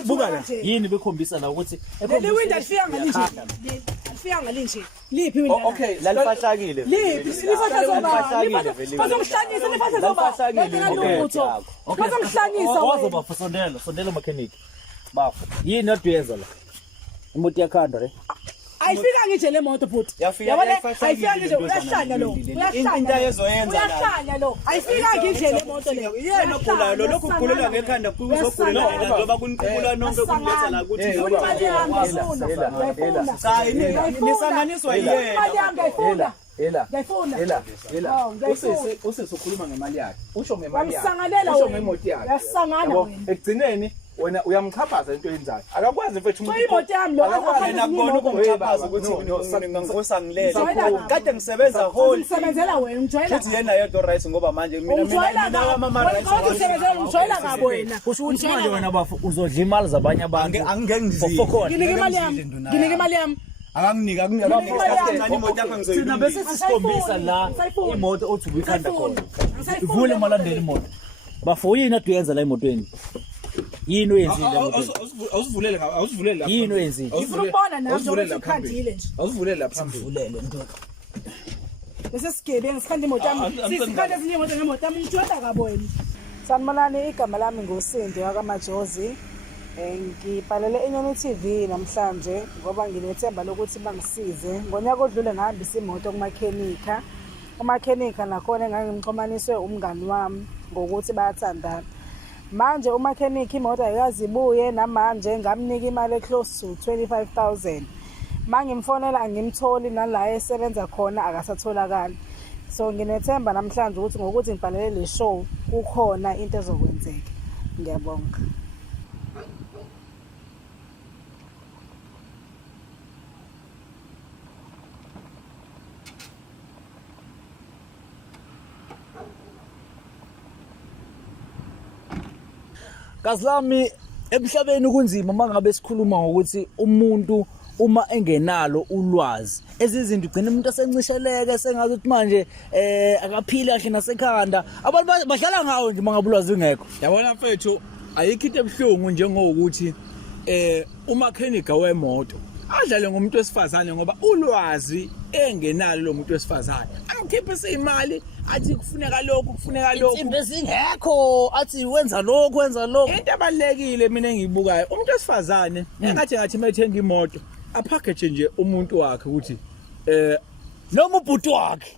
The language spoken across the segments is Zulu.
buka la yini bekhombisa la ukuthi le window alifika ngalinje alifika ngalinje liphi window okay lalifahlakile liphi lifahla zoba bazongihlanisa lifahla zoba bazongihlanisa wazoba sondela mechanic bafu yini odwenza la imoto yakhanda le ayifika ngisho le moto futhi yabona ayifika ngisho uyahlanya lo into yezoyenza la uyahlanya lo ayifika ngisho le moto le yena ogulayo lo lokhu kugulela ngekhanda kuzogulela ngoba kuniqhubula nonke kumletha la ukuthi nisanganiswa yena usisi ukhuluma ngemali yakhe usho ngemali yakhe usho ngemoti yakhe yasangana ekugcineni wena uyamchaphaza into yenzayo akakwazi mfethu umuntu imoto yami lo akakona ukumchaphaza ukuthi ngingosangilele kade ngisebenza whole ngisebenzela wena ungijwayela futhi yena yedwa right ngoba manje mina mama right ungijwayela ngabo wena kusho ukuthi manje wena bafu uzodla imali zabanye abantu nginike imali yami akanginika imoto yakho ngizoyibona bese sisikhombisa la imoto othi uyikhanda khona ivule malandela imoto bafu yini aduyenza la emotweni yini oyenzile awusivulele lapha yini oyenzile ngifuna ukubona nawe ukuthi ukhandile nje awusivulele lapha uvulele ndoka bese sigebe ngisikhanda imoto yami sikhanda ezinye imoto ngemoto yami ngijwayela ngabo wena sanibonani igama lami ngosindi wakamajozi ngibhalele eNyoni TV namhlanje ngoba nginethemba lokuthi bangisize ngonyaka odlule ngahambisa imoto kumakhenika umakhenika nakhona engangimxhumaniswe umngani wami ngokuthi bayathandana manje umakhenika imoto ayikazi ibuye namanje ngamnika imali close to 25,000 mangimfonela angimtholi nala esebenza khona akasatholakala so nginethemba namhlanje ukuthi ngokuthi ngibhalele le show kukhona into ezokwenzeka ngiyabonga Kazilami emhlabeni kunzima mangabe sikhuluma ngokuthi umuntu uma engenalo ulwazi ezizinto ugcina umuntu asencisheleke sengazi ukuthi manje akaphili kahle nasekhanda abantu bahlala ngawo nje mangabe ulwazi ungekho yabona mfethu ayikho into ebhlungu njengokuthi umakhenika wemoto adlale ngomuntu wesifazane ngoba ulwazi engenalo lo muntu wesifazane angikhiphise imali athi kufuneka lokhu insimbi ezingekho athi wenza lokhu into abalekile mina engiyibukayo umuntu wesifazane ngathi mayithenga imoto apackage nje umuntu wakhe ukuthi noma ubhuti wakhe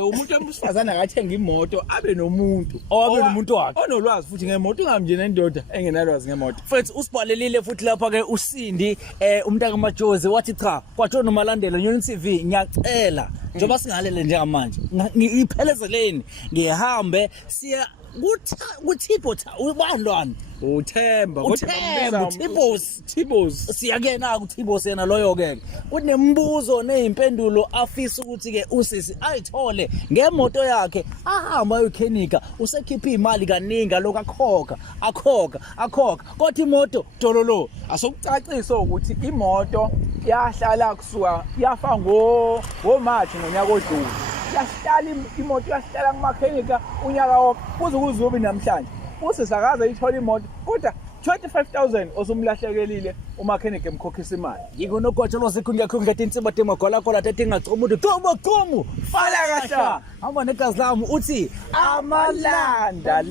umuntu wesifazane akathenga imoto abe nomuntu wakhe onolwazi futhi ngemoto ungamnje nendoda engenalwazi ngemoto futhi usibhalelile futhi lapha ke uSindi umntaka majozi wathi cha kwaJohn uMalandela Nyoni TV ngiyacela njengoba singalele njengamanje ngiphelezele ngihambe siya kuThipho ubandlwane uThemba Thibos siyakena kuThibos yena loyo ke kunembuzo nezimpendulo afisa ukuthi ke usisi ayithole ngemoto yakhe ahamba ayokhenika usekhipha imali kaningi lokho akhokha kodwa imoto dololo asokucacisa ukuthi imoto yahlala kusuka yafa March ngonyaka odlule yahlala imoto yahlala kumakhenika unyaka wonke kuze kuzobe namhlanje usisakaza ithola imoto kodwa 25,000 osumlahlekelile umakhenika emkhokhisa imali yiko nogotshelwa sikho ngiyakho ngetinsiba temagwala tetingacomu umuntu tobokomu fala kasha hamba negazi lami uthi amalanda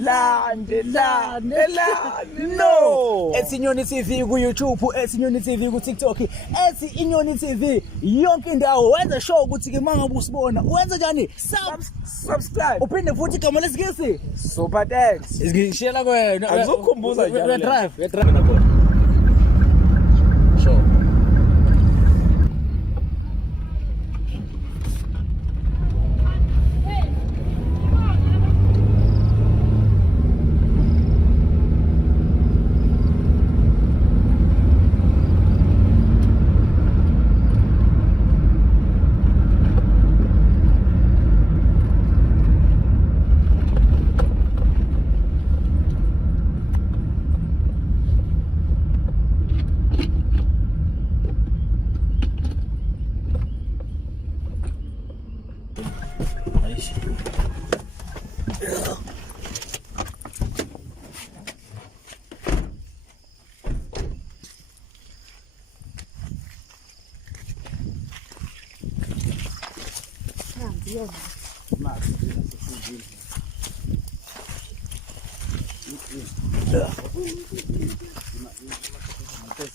no Inyoni TV ku YouTube Inyoni TV ku TikTok Inyoni TV yonke indawo wenza show ukuthi ke mangabe usibona wenza njani subscribe uphinde futhi igama lesikisi Super Tax ngishela kwena akuzokukhumbuza njalo we drive nakho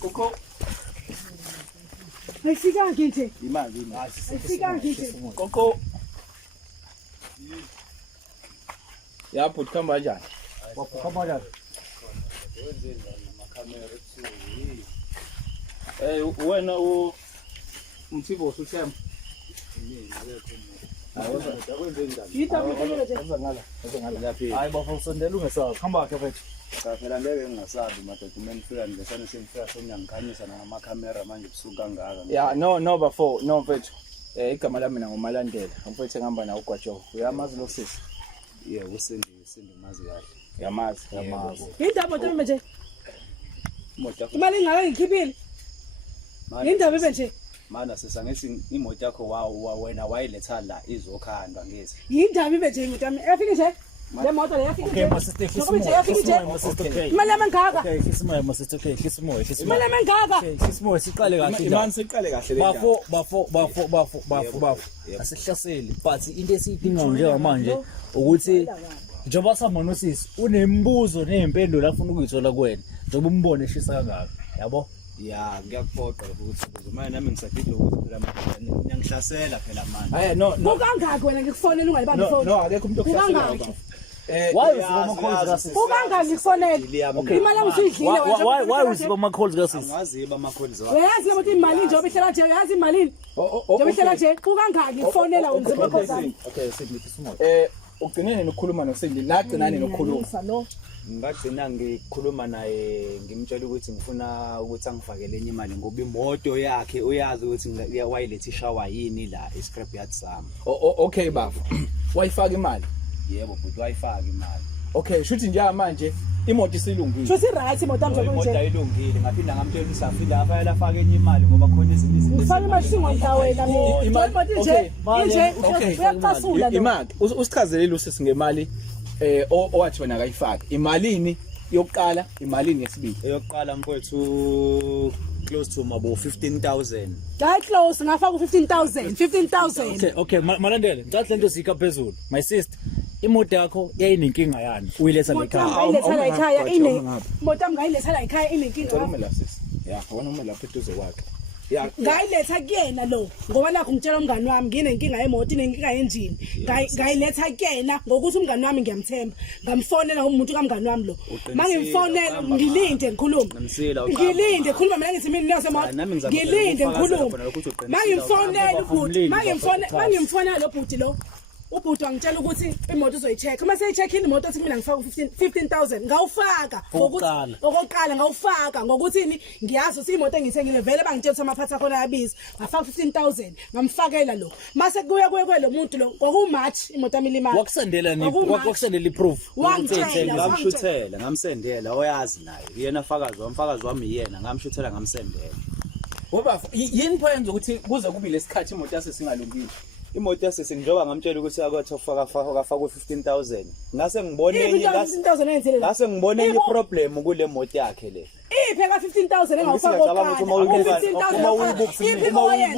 Koko Ayifika ngithi. imali Ayifika ngithi. Koko Yapho ukhamba kanjani? Wakhamba kanjani? wena umthibo usuthemba Hayi bafusondela ungesazi. Hamba ke mfethu. phela ngeke ngingasabi madocument fika ngesana semfika sonyangikhanyisa namakhamera manje busuku kangaka Yeah, no bafo, no mfethu. Igama lami mina ngoMalandela. Mfethu engihamba nawo uGwajogo. Uyamazi lo sisi? yeah usindi mazi kahle Yamazi. Indaba ntombi nje. imoto yakho Imali ingaka ngikhiphile. Indaba ibe nje. mana sesangithi imoto yakho wena wayiletha la izokhandwa ngezi Indaba ibe nje ngitami. Yafika nje. Le moto le yafika nje. Okay, masister, Okay. Imali yami ngaka. Okay, hlisa masister, okay, hlisa moya. Imali yami ngaka. Okay, hlisa siqale kahle. Imani siqale kahle le. Bafo. Asihlaseli, but into esiyidinga njengamanje ukuthi njengoba samona usisi unembuzo nezimpendulo afuna ukuyithola kuwena. Njengoba umbone eshisa kangaka, yabo? ya ngiyakuphoqa ukuthi manje nami ngisadidwa ukuthi phela manje ngiyangihlasela phela manje Hayi no. Ukangaki wena ngikufonela ungalibambi phone. No, akekho umuntu okuhlasela baba. Why uziba ama-calls kasisi? Ukangaki ngikufonela. Okay. Imali yami usuyidlile wena. Why uziba ama-calls kasisi? angaziba ama-calls Uyazi ukuthi imali njengoba ihlala nje, uyazi imali. Njengoba ihlala nje, ukangaki ngikufonela wena ngizobakhoza. Okay, hlisa moya. Ugcinene nokukhuluma noSindi, nagcinane nokukhuluma. No. ngagcina ngikhuluma naye ngimtshela ukuthi ngifuna ukuthi angifakele enye imali ngoba imoto yakhe uyazi ukuthi wayiletha ishawa yini la e-scrap yard sami Okay bafo. Wayifaka imali. yebo but wayifaka imali Okay, shuthi nje manje imoto isilungile. Shothi right imoto yami njengoba imoto nje. ayilungile ngaphinda ngamtshela ukuthi afile afayela afake enye imali ngoba khona ezinye izinto Ngifake imali singomhla wena mina. Imali- Imoto okay, nje, okay. uyaqasula lo. Imali usichazelile usisi ngemali owathi wena akayifaki. Imalini yokuqala, imalini yesibili. eyokuqala mfowethu close to mabo 15,000 Hayi close ngafaka u15,000. Okay, Malandela, ngicela lento sikha phezulu. My sister, imoto yakho yayinenkinga yani. Uyiletha Imoto lekhaya. yami ngayiletha la ekhaya ine. Awungaphi. Imoto yami ngayiletha la ekhaya inenkinga. Ngicela uma la sisi. Yeah, wona uma lapha eduze kwakhe. Yeah. Ngayiletha kuyena lo ngoba nakho ngitshela umngani wami nginenkinga yemoto inenkinga yenjini ngayiletha kuyena ngokuthi umngani wami ngiyamthemba ngamfonela umuntu kamngani wami lo mangimfonela ngilinde ngikhuluma ngilinde khuluma mina ngithi mina nesemoto ngilinde ngikhuluma mangimfonela ubhuti mangimfonela lo bhuti lo ubhuti wangitshela ukuthi imoto uzoyicheck uma seyicheckile imoto ethi mina ngifaka 15,000 ngawufaka ngokuthi okokuqala ngawufaka ngokuthi ngiyazi ukuthi imoto engithengile vele bangitshela ukuthi amaphathi akhona ayabiza ngafaka 15,000 ngamfakela lo mase kuya lo muntu lo kwakumatch imoto yami limali Wakusendela iproof. ngamshuthela ngamsendela oyazi naye yena umfakazi wami yena ngamshuthela ngamsendela Wobafo, yini point ukuthi kuze kube lesikhathi imoto yase singalungile. imoto yasese njengoba ngamtshela ukuthi akwathi ufaka 15,000 ngase ngibone ngase ngibone enye problem kule moto yakhe le iphe ka 15,000 engawufaka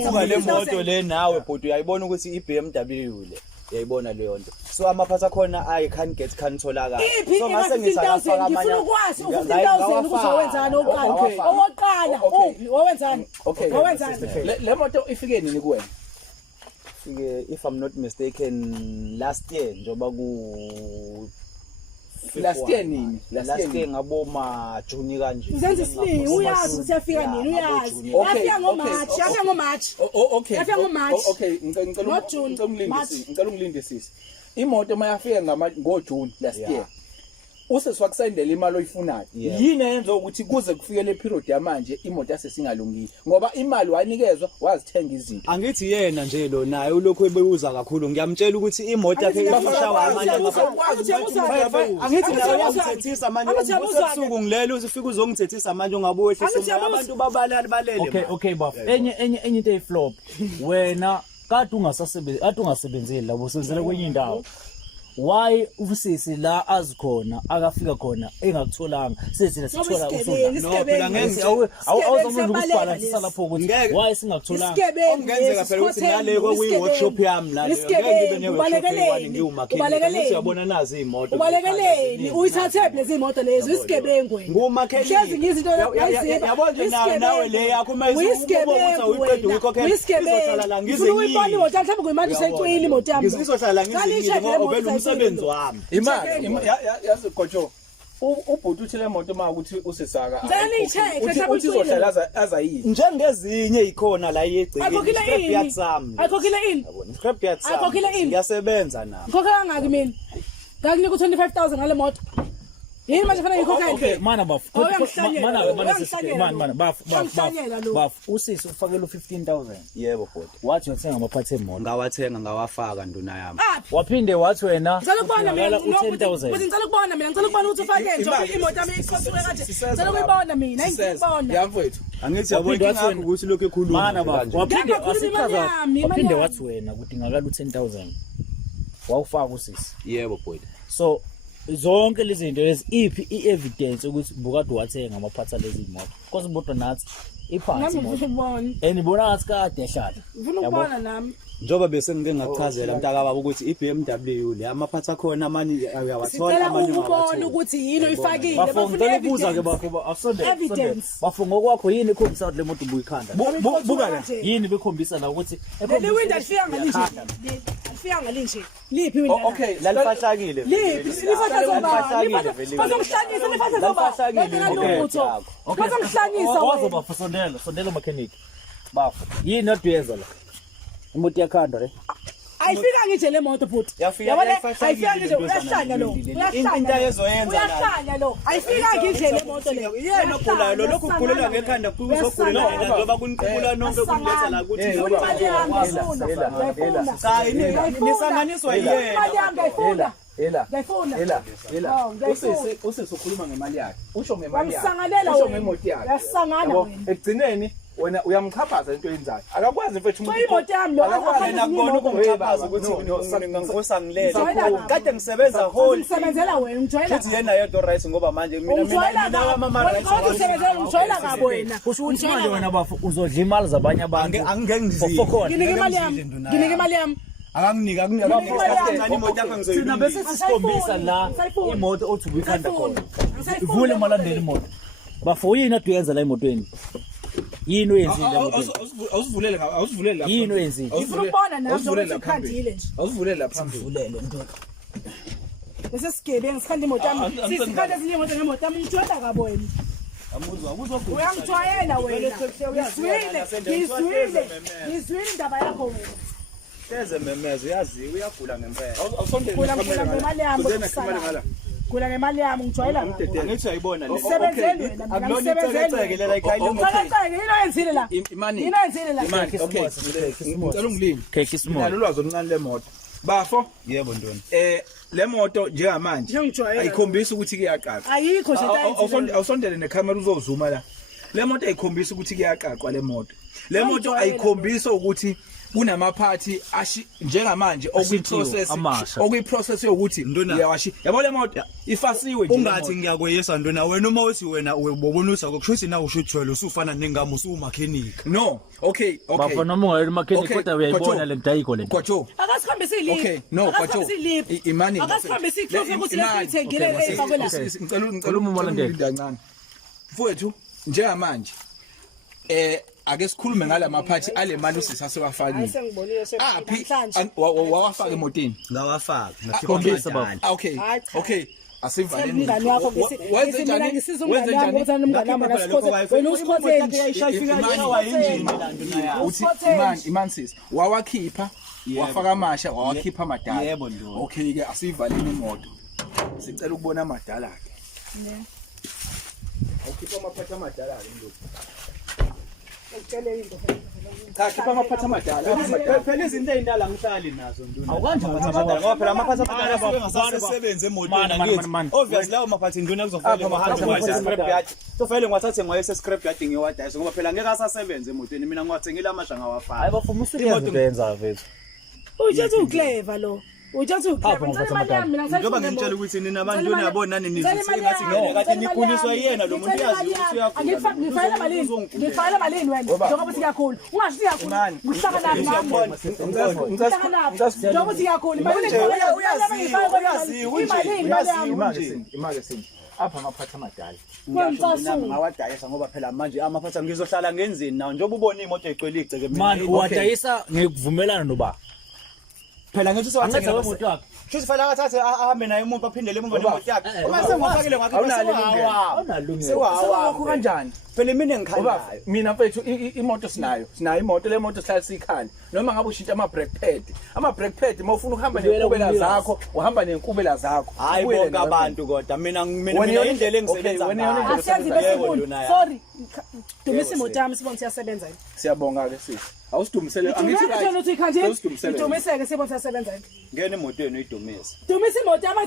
uma le moto le nawe bhuti uyayibona ukuthi iBMW le uyayibona leyo nto so amaphathi akhona I can't get tholakala so ngase ngisafaka amanye ukwazi 15,000 uzowenzana oqala owenzana Le moto ifike nini kuwena? if I'm not mistaken last year njoba ku Last year nini? last year ngaboma June kanje Ngizenza isilingi uyazi ukuthi yafika nini uyazi yafika ngoMarch Okay. Yafika ngoMarch. Okay, ngicela ungilinde sisi. Imoto mayafika ngoJune last year. Usesiwakusendela imali oyifunayo. Yini eyenza ukuthi kuze kufike le period yamanje imoto yasesingalungile ngoba imali wanikezwa wazithenga izinto. angithi yena nje lo naye ulokho ebebuza kakhulu ngiyamtshela ukuthi imoto yakhe ifishawa amanje angithi nawe uyangithethisa manje ubusuku ngilele uzifika uzongithethisa manje ungabuye ehlisa abantu balele Okay bafo. Enye into eyiflop. Wena kade ungasebenzeli labo usebenzela kwenye indawo. why usisi la azikhona akafika khona engakutholanga sithina sithola No phela ngenze awuzomuntu ukubalansisa lapho ukuthi why singakutholanga okungenzeka phela ukuthi ngale kwi-workshop yami la ngeke ngibe ne-workshop ngiwumakheleni ukuthi uyabona nazi imoto ubalekeleni uyithathe lezi imoto lezi isigebengu ngumakheleni hlezi ngizinto yabona nawe le yakho uma iziqeda uyikhokhela izohlala la ngize uyibona imoto mhlawumbe kuyimanje usayicwile imoto yami ngizohlala la ngize ngoba uvela umsebenzi wami imali yazi gojo ubhuti uthi le moto uma ukuthi usisaka uthi uzohlala azayini njengezinye ikhona la yegcikeni scrap yard sami akhokhile ini scrap yard sami ngiyasebenza nami khokha ngaki mina ngakunika u25000 ngale moto yini manje fanele ngikhokhe okay mana baf mana baf usisi ufakela u15000 yebo bhuti wathi uthenga amaphathi emoto ngawathenga ngawafaka nduna yami waphinde wathi wena ngicela ukubona mina u10000 ngicela ukubona mina ngicela ukubona ukuthi ufake nje imoto yami ikhoswe kanje ngicela ukuyibona mina ngiyibona yamfowethu angithi yabona ngakho ukuthi lokho ekhuluma mana baf waphinde wathi wena kudingakala u10000 wawufaka usisi yebo bhuti so zonke lezi zinto lezi iphi i-evidence ukuthi bukade wathenga amaphatha lezi moto because imoto nathi iphansi imoto enibona ngathi kade ehlala ufuna ukubona nami njoba bese ngike ngakuchazela mntaka baba ukuthi iBMW le amaphatha akhona amanye uyawathola amanye ukubona ukuthi yini uyifakile bafuna ukubuza ke bafo afsonde bafunga kwakho yini ikhombisa le moto ubuyikhanda buka la yini bekhombisa la ukuthi le window ifika ngalinje ifika ngalinje liphi window okay lalifahlakile liphi lifahla zoba bazomhlanyisa lifahla zoba okay bazomhlanyisa wazoba sondela mechanic bafo yini oduyeza la imoto yakhanda le ayifika ngisho le moto futhi yabona ayifika ngisho uyahlanya lo into ayezoyenza la uyahlanya lo ayifika ngisho le moto le yena ogulayo lo lokhu ugulela ngekhanda kuzogulela yena njoba kuniqubula nonke kunletha la ukuthi cha nisanganiswa yena imali yami ngayifuna usisi ukhuluma ngemali yakhe usho ngemali yakhe Wamsangalela usho wena. ngemoto yakhe Uyasangana wena. ekugcineni wena uyamchaphaza into yenzayo akakwazi mfethu umuntu imoto yami lo akakwazi nakubona ukumchapaza ukuthi ngingosangilele kade ngisebenza whole usebenzela wena ungijwayela futhi yena yedwa right ngoba manje mina ama rights usebenzela ungijwayela ngabo wena kusho ukuthi manje wena bafo uzodla imali zabanye abantu nginike imali yami akanginika imoto yakho thina bese sisikhombisa la imoto othi ubuyikhanda khona ivule malandela imoto bafo yini aduyenza la emotweni yini oyenzile awusivulele lapha yini oyenzile ngifuna ukubona nami ukuthi ukhandile nje awusivulele lapha uvulele bese sigebengu sikhanda imoto yami sikhanda ezinye imoto ngemoto yami ngijwayela ngabo wena uyangijwayela wena ngizwile indaba yakho wena Eze memezo yazi uyagula ngempela gula ngemali yami gula ngemali yami ngijwayela angithi uyayibona le sebenzeni wena akulona iceke lela ikhayile ngicela yini oyenzile la imani yini oyenzile la imani okay ngicela ungilimi khekhe small nalo lwazi oluncane lemoto bafo yebo ntoni le moto njengamanje ayikhombisa ukuthi kuyaqaqa ayikho nje awusondele necamera uzozuma la le moto ayikhombisa ukuthi kuyaqaqwa le moto le moto ayikhombisa ukuthi kunamaphathi njengamanje okuyiprocess yokuthi uyawashi yabo le moto ifasiwe nje ungathi ngiyakweyesa ntona wena uma uthi wena ubobonusa kokushuthi na ushutshwele usufana nengamo usumakhenika no okay bafo noma ungayona mechanic kodwa uyayibona le ndayiko le kwacho akasikhambisa iliphi okay no kwacho imani akasikhambisa iclose ukuthi lesithengile efakela ngicela umumalandela kancane mfowethu njengamanje ake sikhulume ngalamaphathi ale mali usisasewafakile wawafaka emotini ngawafaka khombisa baba okay asivale umngani wakho ngisimina ngisiza umngani wami ukuthi umngani wami nasikhoze wena usikhoze uthi imani sis wawakhipha wafaka amasha wawakhipha amadala yebo ndo okay ke asivaleni imoto sicela ukubona amadala ke ukhipha amaphathi amadala ke ndo cha khipha amaphathi amadala phela izinto ezindala ngihlali nazo ntona awukanje ngoba phela amaphathi amadala ngasasebenza emotweni ngithi obviously lawo maphathi ntona kuzofanele mahanjwe scrap yard kufanele ngiwathathe ngoyese scrap yard ngiwadayise ngoba phela ngeke asasebenza emotweni mina ngiwathengile amasha ngawafaka hayi bafuma usuyenza benza vethu ujethi uclever lo Ujathi njengoba ngitshela ukuthi nina abantu niyabona nani nizise ngathi ngeke kathi niguliswa yena lo muntu uyazi ukuthi uyakhula ngifayela malini wena njengoba uthi kakhulu ungasho kakhulu ngihlaka nami njengoba uthi kakhulu imake sinje apha amaphatha amadala ngawadayisa ngoba phela manje amaphatha ngizohlala ngenzini nawo njengoba ubona imoto egcwele igceke manje uwadayisa ngikuvumelana noba phela ngithi angathi imoto yakhe Shuthi fanele athathe ahambe naye umuntu aphindele emuva nemoto yakhe. Uma sengifakile ngakho sewawa kanjani? Phela mina engikhandayo. Mina mfethu imoto sinayo imoto le moto sihlala sikhanda. Noma ngabe ushintsha ama brake pad mawufuna ukuhamba nenkubela zakho uhamba nenkubela zakho. Hayi bonke abantu kodwa mina indlela engisebenza ngayo. Sorry. Dumisa imoto yami sibone siyasebenza yini. Siyabonga ke sisi. Awusidumisele angithi right. Udumiseke sibone siyasebenza yini. Ngene emotweni uyidumise. Dumisa imoto yami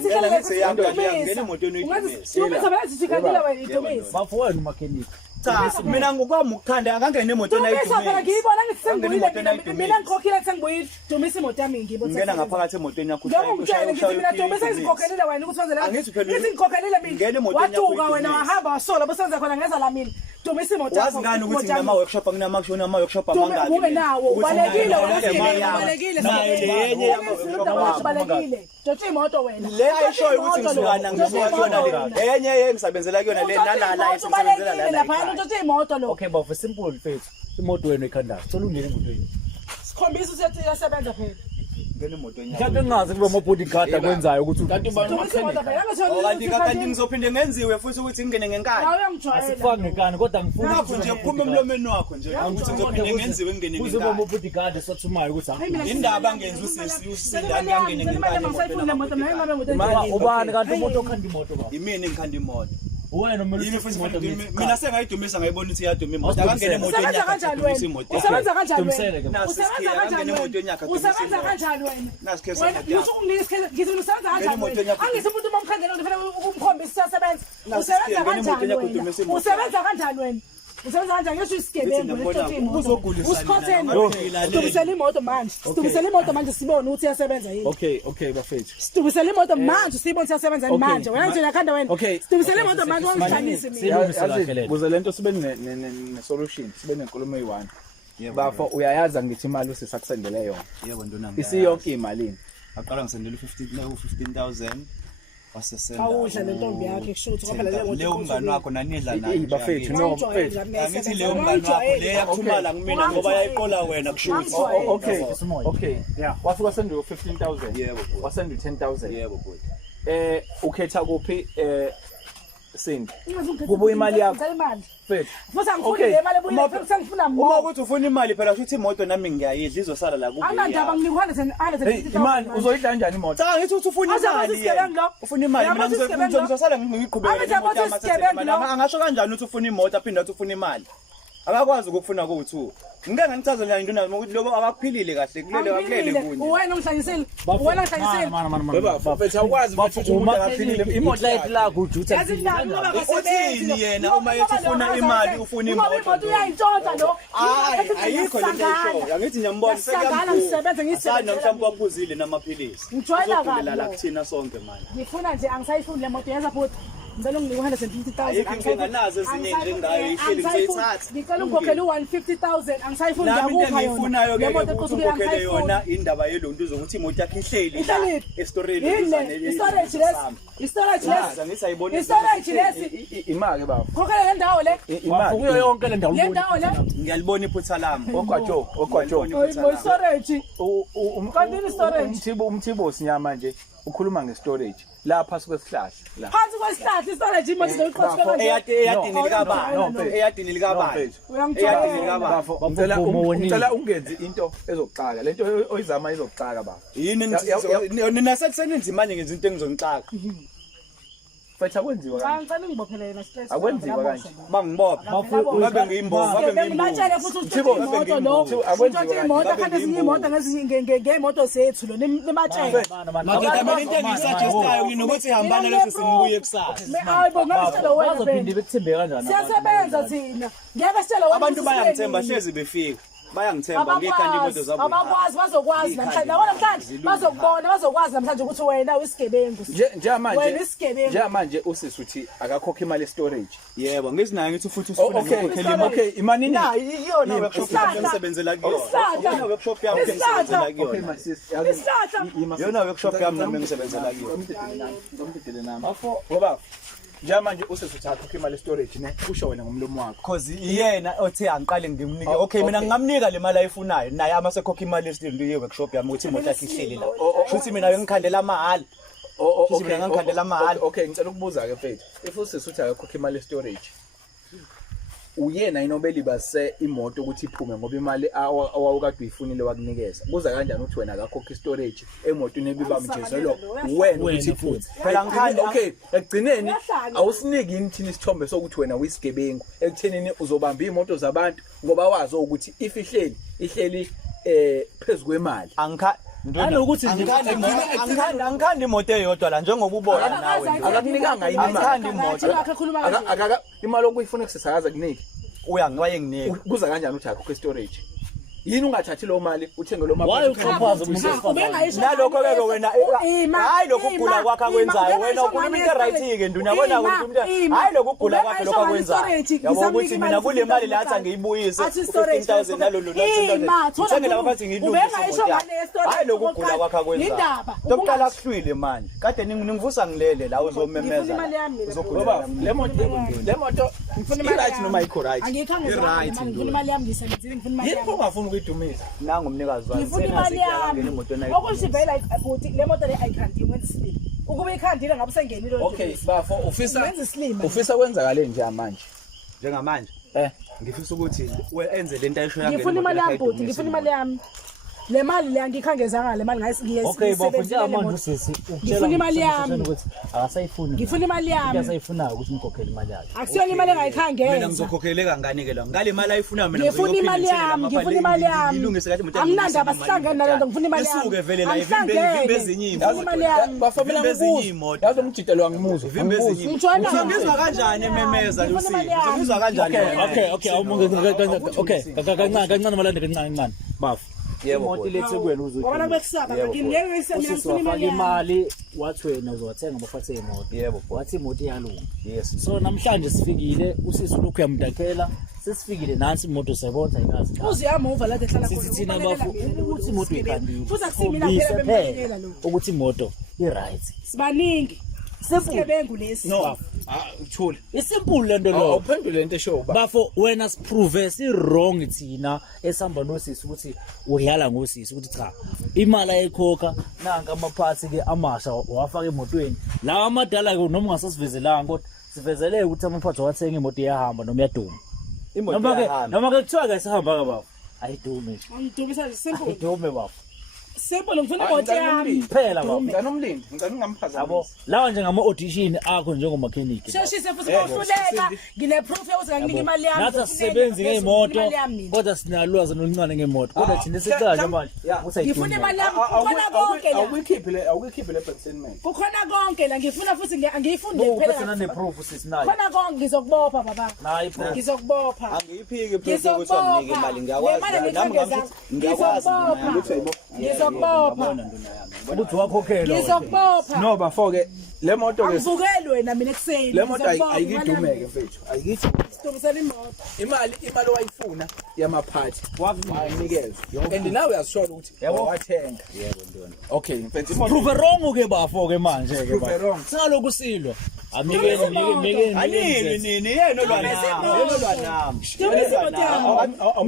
ngene emotweni uyidumise. Dumisa bala sifikadile wena idumise. bafowenu makhenika Cha mina ngokwami ukukhanda angangena emotweni Dumisa phela ayidumise. ngiyibona ngisengibuyile mina ngikhokhile sengibuyile. Dumisa imoto yami ngiyibona. Ngena ngaphakathi emotweni yakho Ngiyakutshela ngithi mina Dumisa ngizikhokelile wena ukuthi wenzela. Angithi phela ngizikhokelile mina. Waduka wena wahamba wasola besenza khona ngeza la mina. Dumisa imoto yakho. Wazi ngani ukuthi ngama workshop kunamakushona ama workshop amangaki. Ungenawo ubalekile yenye ubalekile. Dothe imoto wena. Le ayishoyo ukuthi ngisukana ngisuka kuyona le. Enye engisebenzela kuyona le nalala isebenzela la. Lapha dothe imoto lo. okay bafu simple mfethu imoto wenu ekhanda thola ungene emotweni Sikhombisa ukuthi uyasebenza phela. Ngene emotweni mhlawumbe engazi kulo bodyguard akwenzayo ukuthi kanti ubani Dumisa imoto phela. kanti kanti ngizophinde ngenziwe futhi ukuthi ngingene ngenkani. Uyangijwayela. asifaki ngekani kodwa ngifuna Nakho nje phuma emlomeni wakho nje ukuthi ngizophinde ngenziwe ngingene kuze ngenkani. bomo bodyguard esathumayo ukuthi Indaba ngenza usisindani ngangene ngenkani. ubani kanti umuntu okhanda imoto baba Imini engikhanda imoto. wena Yini kumele futhi imoto mina sengayidumisa ngayibona ukuthi iyaduma imoto. Akangene emotweni Usebenza kanjani yakhe wena? imoto. Usebenza kanjani Dumisele wena? ke. Usebenza kanjani wena? Usebenza kanjani wena? Nasikhesa Wena ngisho unginikeza ngithi usebenza kanjani wena? Angithi umuntu momkhandela ngifuna ukumkhombisa usebenza. Usebenza kanjani wena? Usebenza kanjani wena? Usebenza kanjani ngisho isigebengu lesithothimo. Usikhotheni. Sidumisela imoto manje. Sidumisela imoto manje sibone ukuthi iyasebenza yini. okay bafethu Sidumisela imoto manje sibone siyasebenza yini manje. Wena nje yakhanda wena. Okay. Sidumisela imoto manje ungihlanisi mina. Silungise kahle lento. kuze lento sibe ne solution sibe nenkulumo eyi1 bafo uyayaza ngithi imali usisakusendele yona Yebo ndona. isiyonke imalini Aqala ngisendele 15000 wasesenda. Awudla lentombi yakhe kusho ukuthi phela le moto. Le umngani wakho nanidla naye. bafethu no mfethu Angithi le umngani wakho le yakuthumala kumina ngoba yayiqola wena kushuthi. okay yeah wafika send you 15000 Yebo. wasend you 10000 Yebo bhuti. ukhetha kuphi Sindi kubuya imali yakho mfethu Futhi angifuni le mali ebuye sengifuna Uma more. ukuthi ufuna imali phela kusho ukuthi imoto nami ngiyayidla izosala la kubi. Anandaba nginika 150. imali uzoyidla kanjani imoto Cha ngithi uthi ufuna imali yena. Ufuna imali mina ngizosala ngiqhubeka imoto angasho kanjani ukuthi ufuna imoto aphinda uthi ufuna imali. Akakwazi ukufuna ku2. Ngike nganichazela into nami ukuthi lobo abakuphilile kahle kulele kunye. Wena ungihlangisile. Wena ungihlangisile. baba mfethu awukwazi mfethu umuntu akaphilile imoto light lakho ujutha Yazi nami ngoba Uthini yena uma yethi ufuna imali ufuna imoto. Imoto uyayintshontsha lo. Hayi ayikho lento esho. Angithi ngiyambona Sangala ngisebenza Sana mhlawumbe waphuzile namaphilisi. Ngijwayela Uzodlulela la kabi. kuthina sonke manje. Ngifuna nje angisayifuni le moto yenza futhi. Ngicela unginike 150,000. Ayikho inkinga nazo ezinye nje ngayo ihleli ngizoyithatha. Ngicela ungikhokhele 150,000 angisayifuni Nami into ngiyakupha engiyifunayo ke moto ukuthi eqosukile ukhokhele angisayifuni. yona indaba yelonto uzokuthi imoto yakhe ihleli la Ihleli. estoreni Yini? Storage lesi. Storage lesi. Angisayibona. Storage lesi. imali baba Khokhela le ndawo le. Wafu kuyo yonke le ndawo Le ndawo le. Ngiyalibona iphutha lami. okwatsho Boy storage. Kanti storage. umthibo sinyama nje ukhuluma ngestorage lapha kwesihlahla la Phansi kwesihlahla storage imoto zoyiqoqela kanje. Eyadini likababa. No, Eyadini likababa. Uyangitshela. Eyadini likababa. ngicela ungenzi into ezokuxaka lento oyizama izokuxaka baba Yini nina seseninzi manje ngenza into engizongixaka. mfethu akwenziwa Cha kanje ngicela ngibophele yena stress. akwenziwa kanje Bangibopha. Ngabe ngiyimbovu, ngabe Bengibatshele futhi ukuthi imoto lo. Ukuthi imoto khanda ezinye imoto ngemoto zethu lo nibatshele. Madoda mina into engiyisuggestayo nginokuthi ihambana lesi simbuye kusasa. Hayibo ngabisela wena bazophinde Ben. bekuthembe kanjani Siyasebenza thina. Ngeke sitshele wena. Abantu bayangithemba hlezi befika. bayangithemba ngikhanda imoto zabo. Abakwazi bazokwazi namhlanje. Yabona namhlanje bazokubona bazokwazi namhlanje ukuthi wena uyisigebengu. Wena isigebengu. Njengamanje usisi uthi akakhokha imali ye-storage. Yebo, ngizinayo ngithi futhi usifuna ukukhokhela imali. Okay, imali na iyona workshop yami ngisebenzela kuyona. Iyona workshop yami ngisebenzela kuyona. Yona workshop yami nami ngisebenzela kuyona. Ngomdedele nami. Ngoba njengamanje usisi uthi akhokha imali ye-storage ne usho wena ngomlomo wakho. Cause iyena othe angiqale ngimnike. Okay, mina ngingamnika le mali ayifunayo. Naye amase khokha imali ye-workshop yami ukuthi imoto yakhe ihleli la. Futhi mina ngikhandela mahhala. Okay, ngicela ukubuza ke mfethu. If usisi uthi akakhokha imali ye-storage. Uyena inobeli base imoto ukuthi iphume ngoba imali awukade uyifunile wakunikeza. Buza kanjani ukuthi wena akakhokha i-storage emotweni ebibamjezelo wena ukuthi iphume. Phela ngikhanda okay, ekugcineni awusiniki yini thina isithombe sokuthi wena uyisigebengu. Ekuthenini uzobamba imoto zabantu ngoba wazi ukuthi if ihleli phezulu kwemali. Anokuthi angikhanda imoto eyodwa la njengoba ubona nawe. Akakunikanga yini imali? Imali okuyifuna kusisakaza kuniki. Wayenginike. Kuza kanjani ukuthi akhokhe storage? Yini ungathathi lo mali uthenge lo mali? Why uxhaphaza umuntu nalokho ke wena hayi lokho ukugula kwakhe akwenzayo wena ukhuluma into right ke nduna yabona ukuthi umuntu hayi lokho ukugula kwakhe lokho akwenzayo yabo ukuthi mina kule mali la athi ngiyibuyise 15000 nalolu 10000 uthenge laba bathi ngidlulise hayi lokho ukugula kwakhe akwenzayo tokuqala kuhlwile manje kade ningivusa ngilele la uzomemeza uzokhuluma le moto ngifuna imali right noma ayikho right right ngifuna imali yami ngisebenzile ngifuna imali yami ungafuna ukuyidumisa nangu umnikazi wakhe ngifuna imali yami ukuthi vela futhi le moto le ayikhandi wenza slim ukuba ikhandile ngabe sengenile okay bafo ufisa kwenzakale nje manje njengamanje ngifisa ukuthi enze lento ayisho yakhe ngifuna imali yami futhi ngifuna imali yami le mali le angikhangezanga le mali ngiyisebenzisa okay bafundisa manje sisi ngifuna imali yami ukuthi akasayifuni ngifuna imali yami ngiyasayifuna ukuthi ngikhokhele imali yakhe akusiyona imali engayikhangeza mina ngizokhokhela ngani ke lo ngale mali ayifuna mina ngifuna imali yami ilungise kahle umuntu amnandi abahlangana nalento ngifuna imali yami isuke vele la ivimbe ezinye ngifuna imali yami bafamela imoto yazo umjitelwa ngimuzo ivimbe ezinye ngizwa kanjani ememeza ngizwa kanjani okay kancane malande kancane bafu imoto ilethe kuwena wona bekusaba ngingeke ngisemina ngifuna imali wathi wena uzothenga bafathe imoto yebo wathi imoto iyalunga yes so namhlanje sifikile usisi lokhu yamdakela sesifikile nansi imoto sayibona ayikazi uziyama uva la ehlala khona sithina bafu ukuthi imoto ikhambile futhi akusimina phela bembelela lo ukuthi imoto i-right sibaningi sesigebengu lesi no uthule isimple lento lo awuphendule into esho bafo wena siprove si-wrong thina esihamba nosisi ukuthi udlala ngosisi ukuthi cha imali ayikhokha nanka amaphathi-ke amasha wafaka emotweni lawa amadala-ke noma ungasasivezelanga kodwa sivezeleke ukuthi amaphathi wathenga imoto iyahamba noma iyaduma noma-ke kuthiwa-ke sihamba-ke bafo ayidumi angidumisa simple ayidume bafo simple ngifuna imoto yami phela bafo ngicela umlindi ngicela ungamphazamisi yabo lawa njengama-audition akho njengomakheniki sheshise futhi ngohluleka ngine-proof yokuthi nganginika imali yami nathi asisebenzi ngey'moto kodwa sinalwazi noluncane ngemoto kodwa thina sicaje manje ukuthi ngifuna imali yami kukhona konke la awuyikhiphe le bhekiseni manje kukhona konke la ngifuna futhi angiyifunde phela ne-proof sisinayo khona konke ngizokubopha baba nayi proof ngizokubopha angiyiphiki iproof yokuthi wanginike imali ngiyakwazi nami ngiyakwazi ngizokubopha ukuthi wakhokhela ngizokubopha no bafo-ke le moto ke angivukeli wena mina ekuseni le moto ayikidumeke mfethu ayikithi sidumsela imoto imali wayifuna yamaphathi wanikezwa and nawe uyasishola ukuthi wathenga yebo ndona okay mfethu prove wrong ke bafo-ke manje-ke prove wrong singalokhu silwa amikeni nini yena olwanami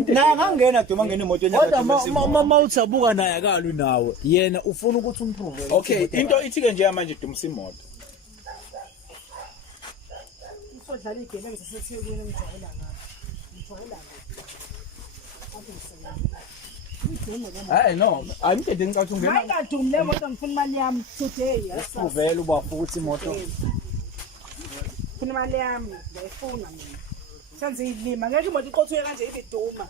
naye angangena duma ngena emotweni kodwa ma uthi abuka naye akalwi nawe yena ufuna ukuthi umprove okay into ithi-ke nje manje dumisa imoto usodlala igame ngisesethekwini ngijwayela hayi no ayimdede ngicatha ungena mayingadumi le moto ngifuna imali yami today uvela ubafu ukuthi imoto ngifuna imali yami ngiyayifuna mina senze iy'lima ngeke imoto iqothuke kanje ibiduma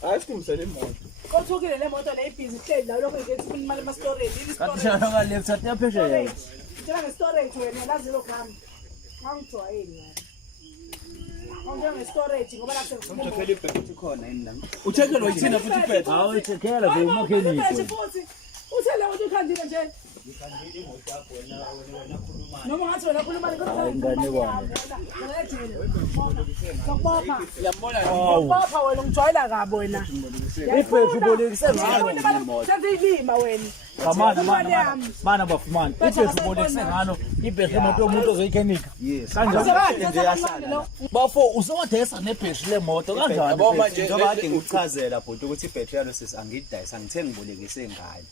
hayi sidumisele imoto qothukile le moto le ibhizi ihleli la lokho ngithi ufuna imali ema-storage kanti shana ngaleft athi yaphesheya ngitshela nge-storage wena lazilo kuhamba ngangijwayeli Awungena storage ngoba la Uzokhela ibheke ukuthi khona yini la. Uthekelo yithina futhi ibhede. Hawu ithekhela vele umakheniki. futhi uthele ukuthi ukhandile nje. Ngikhandile imoto yakho wena khuluma. Noma ngathi wena khuluma Hayi ngane kwami. Sokubopha. Yambona Sokubopha wena ungijwayela kabi wena. Ibhede ubolekise ngalo. Senze ilima wena. Mana bafumana. Ibhede ubolekise ngalo. Ibhede imoto yomuntu ozoyikhenika. Yes. Kanjani? Bafo uzowadesa nebhedi lemoto kanjani? Yabo manje Njengoba kade ngikuchazela bhuti ukuthi ibhethri yalo sisi angidayisa ngithe ngibolekise ngayo.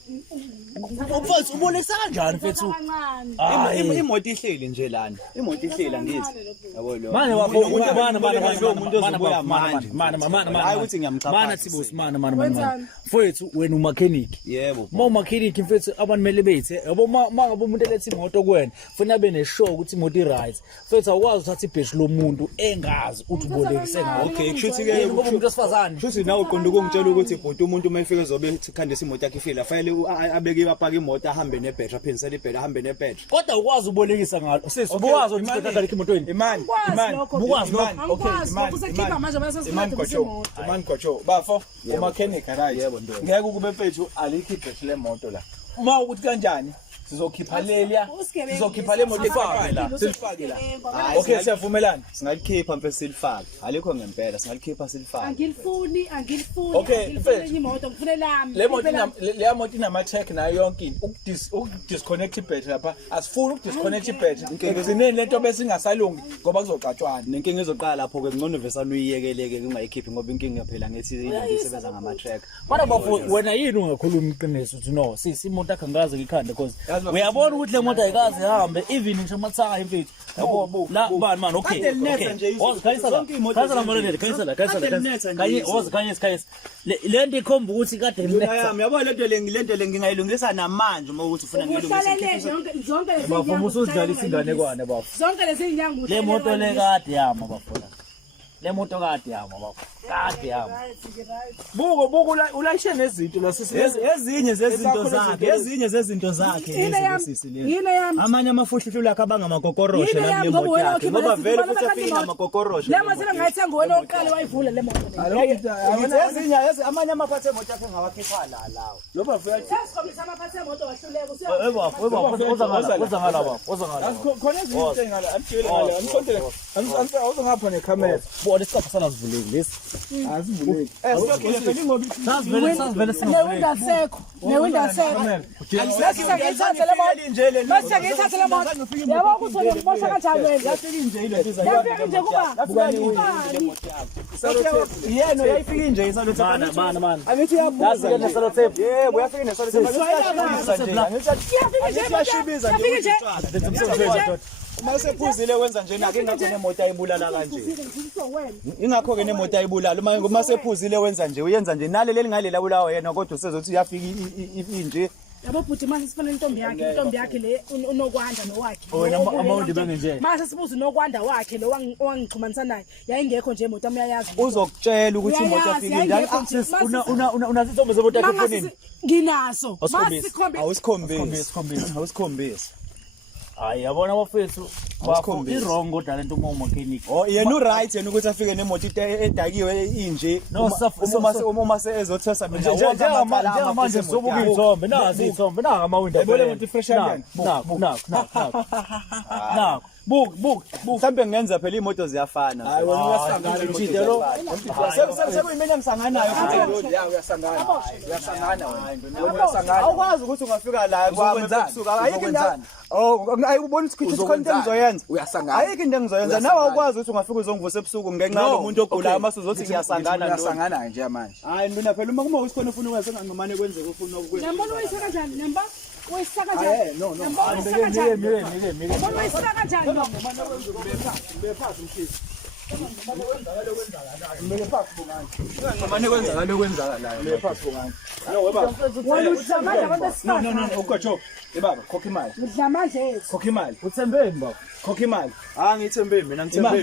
Mfethu ubolekisa kanjani mfethu? Imoto ihleli nje lana. Imoto ihleli angithi. Yabo lo. Manje bafo Hayi ukuthi ngiyamchapha. mana sibusi mana. Mfethu wena umakheniki. Yebo. Uma umakheniki mfethu abantu mele bethe yabo mangabe umuntu elethe imoto kuwena ufuna abe neshow ukuthi imoto i-right. Mfethu awukwazi uthatha ibhedi lomuntu engazi uthi ubolekise ngayo. Okay, kushuthi ke ngoba umuntu osifazane. Kushuthi nawe uqonda ukungitshela ukuthi bhuti umuntu uma efika ezobe khandisa imoto yakhe ifile afanele abeke apaka imoto ahambe nebhedi aphinisele ibhedi ahambe nebhedi. Kodwa ukwazi ubolekisa ngalo. Sisi ukwazi ukuthi uthatha emotweni. imani. Bukwazi Imani Gocho. Bafo umakhenika right. Yebo ndoda. Ngeke ukube mfethu alikho ibhedi lemoto la. Uma ukuthi kanjani sizokhipha lelia. Sizokhipha le moto ifake la. Silifake la. Okay siyavumelana. Singalikhipha mfethu silifake. Alikho ngempela singalikhipha silifake. Angilifuni. Okay, Ngifuna imoto, ngifuna lami. Le moto inama check nayo yonke into. Ukudisconnect ibhedi lapha. Asifuni ukudisconnect ibhedi. Ngezinene lento bese ingasalungi ngoba kuzogcatshwana. Nenkinga ezoqala lapho ke ngcono vesana uyiyekeleke ungayikhiphi ngoba inkinga phela ngithi isebenza ngama track. Kodwa bafo wena yini ungakhuluma iqiniso uthi no sisi imoto yakhe ngaze ngikhande because uyabona ukuthi le moto ayikaze ihambe even ngisho mathaya mfethu. Yabo la bani man okay. Le nto ikhomba ukuthi kade Yabo lento le ngingayilungisa namanje uma ukuthi ufuna ngiyilungise. Zonke lezi bafo usuzidlalisa inganekwane bafo. Zonke lezi inyanga Le moto le kade yama bafo. Le moto kade yama bafo. Kade yama. Buko ulayishe nezinto la sisi. Ezinye zezinto zakhe sisi le. Yini yami? Amanye amafuhluhlu akhe abangamakokoroshe la kule moto yakhe ngoba vele futhi afika ngamakokoroshe. Le moto ngayithenga wena oqala wayivula le moto. Ezinye amanye amaphathi emoto yakhe ngawakhipha la lawo. Lo bafo Sesikhombisa amaphathi emoto wahluleka khona izinto engala amtshela ngale amsondele awuzongapha necamera bona isikhathi sanasivuleki lesi asivuleki sasivele Newindasekho. Mase ngithathe le moto. Yabo ukuthi wena ubosha kanjani wena? Yafika nje kuba. yena yayifika nje isalothe mana angithi yazi ke nesalothe yebo uyafika nesalothe yashibiza nje uma sephuzile wenza nje nake ingakho nemoto ayibulala kanje ingakho ke nemoto ayibulala uma sephuzile wenza nje uyenza nje naleli ngalela bulawa yena kodwa usezothi uyafika inje Yabo bhuti mase sifana intombi yakhe le unokwanda nowakhe. wena amawundi bengenje Mase sibuza unokwanda wakhe lo wangixhumanisa naye. Yayingekho nje imoto uyayazi. uzokutshela ukuthi imoto afika njani unazithombe zemoto yakhe efonini Nginaso. Masikhombe. awusikhombisi hayi yabona abafethu irongo dala into uma mechanic yena uright yena ukuthi afike nemoto edakiwe inje uma ezothesa mina njengamanje sobuka izithombe nazi izithombe nanga amawindi yabona ukuthi fresh kanjani nakho Book. Mhlambe ngenza phela imoto ziyafana. Hayi wena uyasangana lo. Sekuyimina engisanganayo futhi. Ya uyasangana. Uyasangana wena. Uyasangana. Awukwazi ukuthi ungafika la kwami ukusuka. Ayikho indawo. Oh, ayikubona ukuthi khona into engizoyenza. Uyasangana. Ayikho into engizoyenza. Nawe awukwazi ukuthi ungafika uzongivusa ebusuku ngenxa yomuntu ogula amase uzothi ngiyasangana lo. Uyasangana nje manje. Hayi mina phela uma ukuthi khona ufuna ukwenza ngingqamane kwenzeke ufuna ukwenza. Nambona uyisaka kanjani namba? Uyisaka kanjani? No. Mire. Nambona uyisaka kanjani? Ngibephathi mfisi. Ngibephathi kwenzakala. Ngibephathi bungani. Wena udlamandla abantu esifana. No, ugatsho. Baba, khokha imali. Udlamandla ezi. Khokha imali. Uthembeni baba. Khokha imali. Ngithembe mina ngithembe.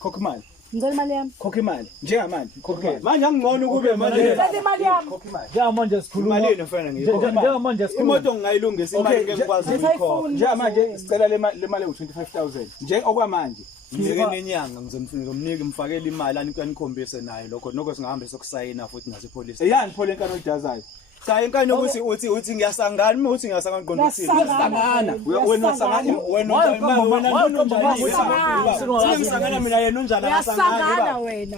Khokha imali. Ngicela imali yami. Khokha imali. Njengamanje, khokha imali. Manje angingcono kube manje. Ngicela imali yami. Khokha imali. Njengamanje sikhuluma. Malini mfana ngikhokha. Njengamanje sikhuluma. Imoto ngingayilungisa imali ngeke ngikwazi ukuyikhokha. Njengamanje sicela le mali u25,000. Nje okwamanje ngeke nenyanga ngizomnika mfakele imali anikhombise naye lokho nokho singahambe sokusayina futhi nasepolice eyani phole enkani oyidazayo cha inkani ukuthi uthi ngiyasangana uma uthi ngiyasangana qonda isimo sangana wena wasangana ngisangana mina yena unjani Uyasangana wena.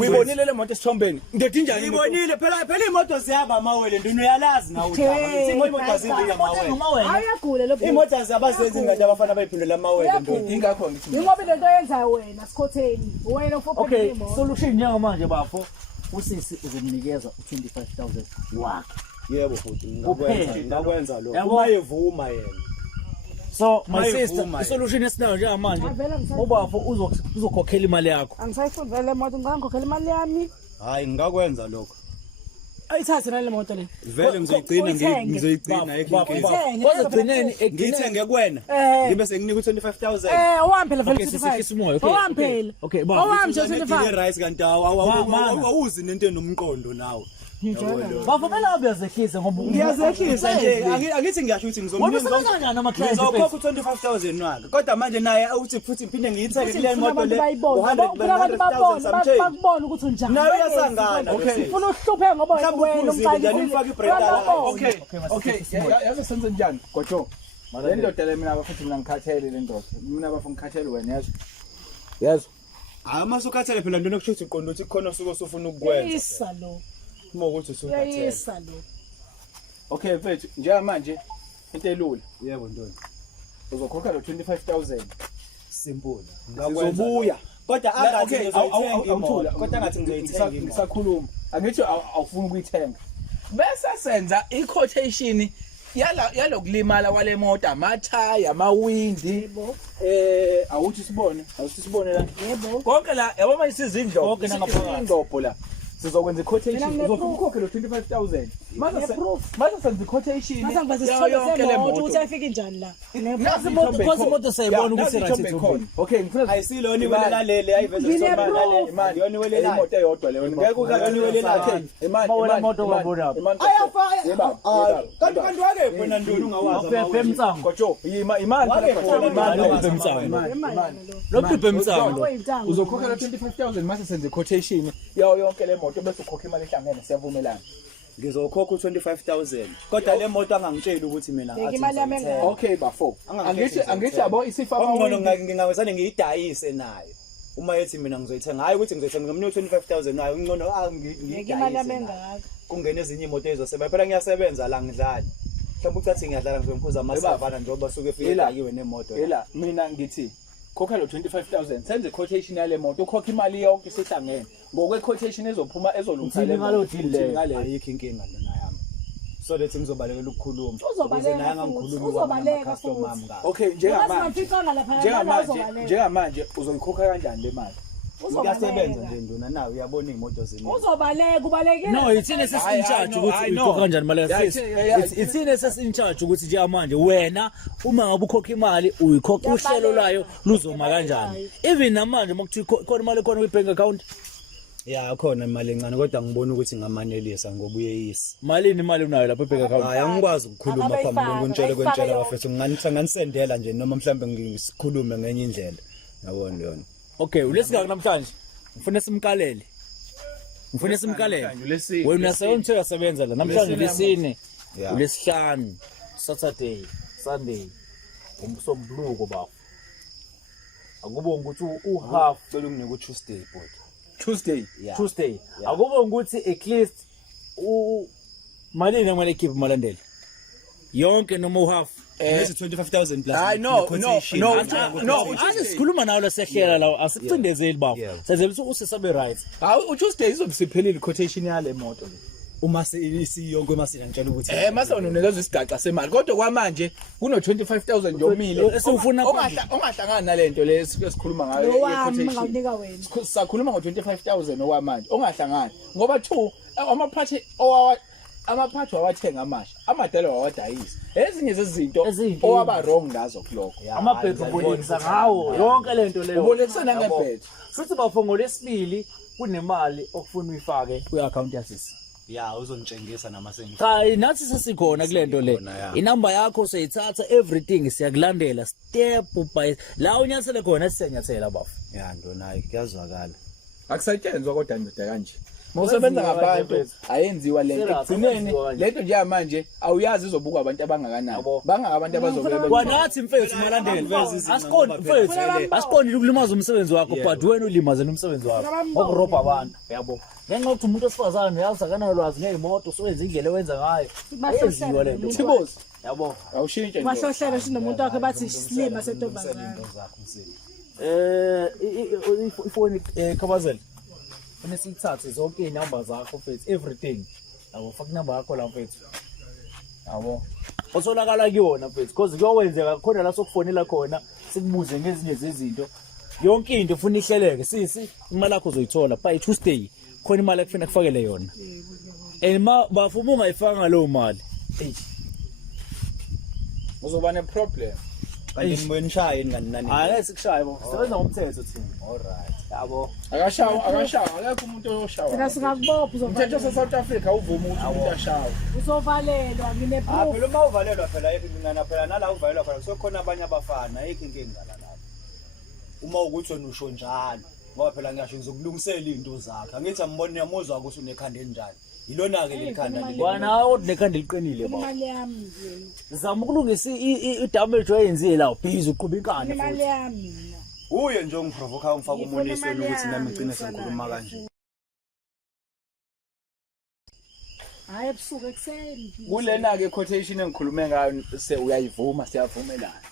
uyibonile le moto esithombeni ndethi njani ngibonile phela imoto ziyaba mawele ndini uyalazi nawe uthaba imoto azivika mawele Ayagula lo. imoto zabazenzi ngathi abafana abayiphindelela mawele ndini ingakho ngithi Ingoba lento yenza wena sikhotheni. Wena ufophe Okay, imoto. solution njengamanje bafo usisi uzomnikeza u25,000 wakhe. yebo futhi Kuphela. ngakwenza lokho Yabo. uma evuma yena So my Mayivuma sister, yena. isolution esinayo njengamanje Avela ngisayifuna. ubafo uzokhokhela imali yakho. Angisayifuni vele moto ngicela ngikhokhela imali yami. hayi ngakwenza lokho Ayithathe nale moto le. vele ngizoyigcina Uyithenge. ngizoyigcina ekhinkini Kozogcineni ngithenge kuwena ngibe senginika u25000 Owampela vele Okay, sisikisa umoya. Okay, Owampela. okay, baba. Owami nje Ngidile 25. rice kanti awuzi nento enomqondo nawe Bafo kumele abezehlise ngoba ngiyazehlisa nje angithi ngiyasho ukuthi Wena usebenza kanjani ama clients? ngizokhokha u25000 wakhe kodwa manje naye uthi futhi phinde ngiyitheke kule moto le bakubona ukuthi unjani. nawe uyasangana Ufuna uhluphe ngoba wena okay yazi senze njani gojo le ndoda le mina bafuthi mina ngikhathele le ndoda mina bafu ngikhathele wena yazi hayi masukhathele phela ntona kusho ukuthi uqonda ukuthi khona usuke usufuna ukukwenza Yisa lo. uma ukuthi usukhathele Yisa lo. okay mfethu njengamanje into elula yebo ntona uzokhokha lo 25000 simple Sizobuya. kodwa angathi ngizoyithenga awuthula kodwa angathi ngizoyithenga ngisakhuluma angithi awufuni ukuyithenga bese senza i-quotation yalokulimala kwale moto amathaya amawindi awuthi sibone la Yebo. konke la yabo manje sizindlobo Konke nangaphakathi. indlobo la sizokwenza i-quotation Mina ngine- uzofuna ukhokhe lo 25000 Ngine-proof. mase senza i-quotation Mase ngibaze yayo isithombe yonke le semoto moto. ukuthi ayifike njani la. Nazi imoto- ithombe cause khona. imoto sayibona Ya, ukuthi nazi right ithombe ithombe. khona. Okay ngifuna ayisilona iwelela lele ayiveze Ngine-proof. imali yona iwelela imoto eyodwa leyo ngeke Yona iwelela Mawela moto kwabona. kanti wake wena ndoni ungawazi Awufefe emtsango. Gojo imali Wake khona imali Awufefe emtsango. Lo phiphe emtsango. uzokhokha lo 25000 mase senze quotation yayo yonke le moto bese ukhokha imali ehlangene siyavumelana ngizokhokha u25000 kodwa le moto angangitsheli ukuthi mina Beka imali yami engaka. okay bafo angithi yabo isifama ongcono ngingawezane ngiyidayise nayo uma yethi mina ngizoyithenga hayi ukuthi ngizoyithenga ngimnika u25000 nayo ungcono Beka imali yami ngiyidayise engaka. kungena ezinye imoto ezizosebenza phela ngiyasebenza la ngidlali mhlawumbe ucathi ngiyadlala ngizomkhuza amasavana njengoba suke efikakiwe nemoto ela mina ngithi khokha lo 25000 senze quotation yale moto ukhokha imali yonke sihlangene ngokwe quotation ezophuma ezolungisa Uthini ngalo deal leyo? ngale ayikho inkinga lena yami so lethi ngizobalekela ukukhuluma Uzobaleka naye futhi, angangikhulumi uzobaleka customer futhi. ami ngakho okay Njengamanje. njengamanje uzoyikhokha kanjani le mali ngiyasebenza nje nduna nawe uyabona iy'moto zini Uzobaleka ubalekile. No, ithini sesin-charge ukuthi uyikhokha kanjani imali yakho. Ithini sesin-charge ukuthi njengamanje wena uma ngabe ukhokha imali uyikhokha uhlelo layo luzoma kanjani. Even namanje makuthi khona imali khona kwi-bank account. ya khona imali encane kodwa ngibona ukuthi ngamanelisa ngoba uyeyisa Malini imali unayo lapha e-bank account? hayi angikwazi ukukhuluma Abayifaka, phambi kokuntshela bayifaka kwentshela yonke. bafethu nganisendela nje noma mhlawumbe ngisikhulume ngenye indlela yabona yona Okay, ulesigaka namhlanje. Ngifuna simkalele. Ulesine. Wena uyasebenza uyasebenza la namhlanje lesine. Yeah. Ulesihlanu, Saturday, Sunday. Umsombuluko bafo. Akubonga ukuthi uhalf cela unginike uTuesday bot Tuesday Yeah. Tuesday. Akubonga ukuthi at least malini kumele keep malandela. Yonke noma uhalf. ngithi 25000 plus Hayi, no. Asikhuluma nawo lesehlela lawo asikucindezeli bafo. Yeah. Senzela ukuthi usisabe right. hayi uTuesday izobisiphelile quotation yale moto le uma isiyonke masina ngitshela ukuthi mase unonikezwe isigaxa semali kodwa kwamanje kuno 25000 yomile Esifuna ongahlangana nalento le esikhuluma ngayo Lo wami quotation ngawunika wena. sakhuluma ngo25000 okwamanje ongahlangana ngoba 2 amaphathi wawathenga amasha amadala wawadayisa ezinye zezinto Ezinto. owaba wrong ngazo kuloko amabhedroom bolekisa ngawo yonke lento leyo. ubolekisana ngebed Futhi bafo ngolesibili kunemali okufuna uyifake kwi-account yasisi. Ya uzongitshengisa nama sengi. Cha nathi sesikhona kulento le. Sikhona, ya. Inamba yakho seyithatha everything siyakulandela step by la unyathele khona sisenyathela bafu. Ya ndonayo kuyazwakala. Akusetshenzwa kodwa ndoda kanje. Mawusebenza ngabantu ayenziwa lento. Ekugcineni lento nje manje awuyazi izobukwa abantu abangakanani. Bangaka abantu abazovela. Kwanathi mfethu malandela. Asiqondi mfethu. Asiqondi ukulimaza umsebenzi wakho but wena ulimaze umsebenzi wakho. Ngokurobha abantu yabo. Ngenxa yokuthi umuntu osifazane uyazi akanalwazi ngezimoto sowenza indlela owenza ngayo. Ayenziwa lento. Thibosi. Yabo. Awushintshe nje. Bahlohlela sinomuntu wakhe bathi silima sentombazana. Ifoni Khabazela. Ene sithathe zonke inamba zakho mfethu everything. Yabo faka inamba yakho la mfethu. Yabo. Osolakala kuyona mfethu because kuyowenzeka khona la sokufonela khona sikubuze ngezinye zezinto. Yonke into ufuna ihleleke sisi imali yakho uzoyithola by Tuesday khona imali ekufuna kufakele yona. Ma bafuma ungayifaka ngalowo mali. Uzoba ne problem. Kanti ngibonishaya ngani nani. Hayi sikushaye bo. Sebenza ngomthetho thina. Alright. Yabo. Akashawa akekho umuntu oyoshawa. Thina singakubopha Umthetho uzovalelwa. South Africa uvuma ukuthi umuntu ashawe. Uzovalelwa ngine Ah proof. phela uma uvalelwa phela mina phela nala uvalelwa phela kusekhona abanye abafana ayikho inkinga la lapho. Uma ukuthi wena usho njalo ngoba phela ngiyasho ngizokulungisela izinto zakhe. Angithi ambone yamuzwa ukuthi unekhanda elinjani. Yilona ke lekhanda leli. Wana unekhanda liqinile baba. Imali yami nje. Zama ukulungisa idamage oyenziwe la ubhizi uqhuba inkani Imali futhi. yami mina. Uye nje ungiprovoka ungifaka umonisweni ukuthi nami ngicine sengikhuluma kanje. Hayi ebusuku ekseni. Kulena ke quotation engikhulume ngayo uyayivuma siyavumelana.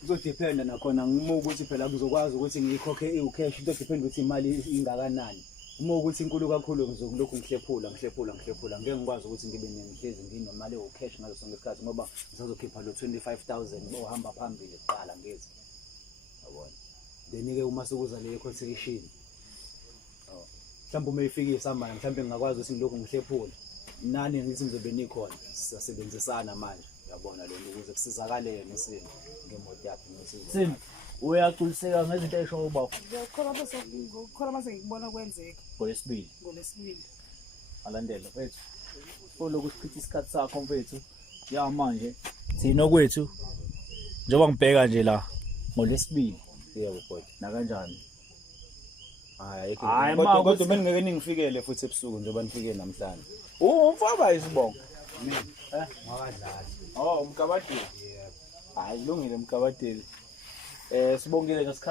Kuzodependa nakhona ngima ukuthi phela ngizokwazi ukuthi ngiyikhokhe icash into depend ukuthi imali ingakanani. Uma ukuthi inkulu kakhulu ngizokulokhu ngihlephula ngeke ngikwazi ukuthi ngibe ngihlezi nginemali ecash ngazo sonke isikhathi ngoba ngizokhipha lo 25,000 bohamba phambili kuqala ngithi. Yabona. Then ke uma sekuza le quotation. Mhlawumbe uma ifikisa manje mhlawumbe ngingakwazi ukuthi ngilokhu ngihlephula. Nani ngithi ngizobe nikhona sisebenzisana manje. Yabona le nto ukuze kusizakale yena isimo ngemoto yakhe nosizo. Sini uyaculiseka ngezinto eyisho ubaba Ngokukhola mase ngikubona kwenzeka ngolesibili. ngolesibili. Alandela mfethu. Oloku sichitha isikhathi sakho mfethu. Ya manje thina kwethu njengoba ngibheka nje la ngolesibili. Yebo bhuti. Na kanjani? Hayi Hayi, kodwa ma, kodwa mina ngeke ningifikele futhi ebusuku njengoba nifike namhlanje. Umfaba isibongo. Ngakadlala. Oh umkabadeli. Hayi kulungile umkabadeli. Sibongile ngesikhathi